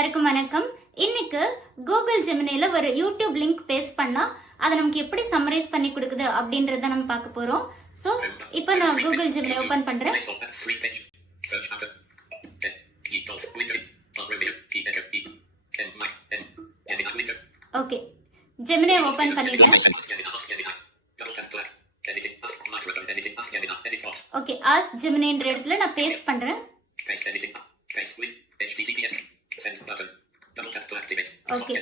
எல்லாருக்கும் வணக்கம். இன்னைக்கு கூகுள் ஜெமினில ஒரு யூடியூப் லிங்க் பேஸ்ட் பண்ணா அதை நமக்கு எப்படி சம்மரைஸ் பண்ணி கொடுக்குது அப்படின்றத நம்ம பார்க்க போறோம். ஸோ இப்போ நான் கூகுள் ஜெமினி ஓப்பன் பண்றேன். ஓகே, ஜெமினி ஓப்பன் பண்ணிட்டேன். ஓகே, ஆஸ்க் ஜெமினின்ற இடத்துல நான் பேஸ்ட் பண்றேன். Okay.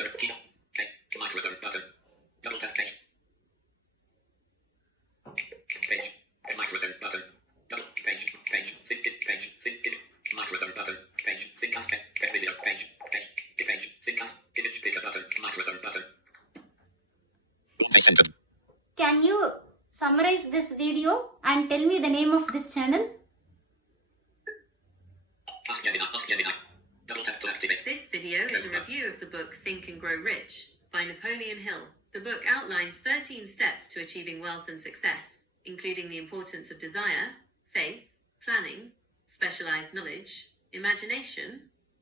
Can you summarize this video and tell me the name of this channel? This video is a review of the book Think and Grow Rich by Napoleon Hill. The book outlines 13 steps to achieving wealth and success, including the importance of desire, faith, planning, specialized knowledge, imagination,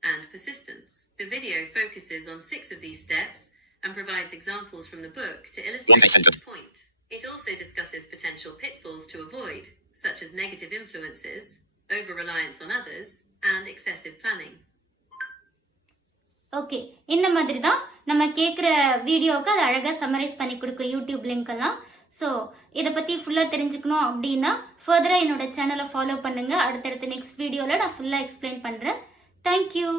and persistence. The video focuses on 6 of these steps and provides examples from the book to illustrate each point. It also discusses potential pitfalls to avoid, such as negative influences, over-reliance on others, and excessive planning. Okay, இந்த மாதிரி தான் நம்ம கேட்குற வீடியோவுக்கு அதை அழகாக சம்மரைஸ் பண்ணி கொடுக்கும் யூடியூப் லிங்க் எல்லாம். ஸோ இதை பற்றி ஃபுல்லாக தெரிஞ்சுக்கணும் அப்படின்னா ஃபர்தராக என்னோட சேனலை ஃபாலோ பண்ணுங்கள். அடுத்தடுத்த நெக்ஸ்ட் வீடியோவில் நான் ஃபுல்லாக எக்ஸ்பிளைன் பண்ணுறேன். தேங்க்யூ.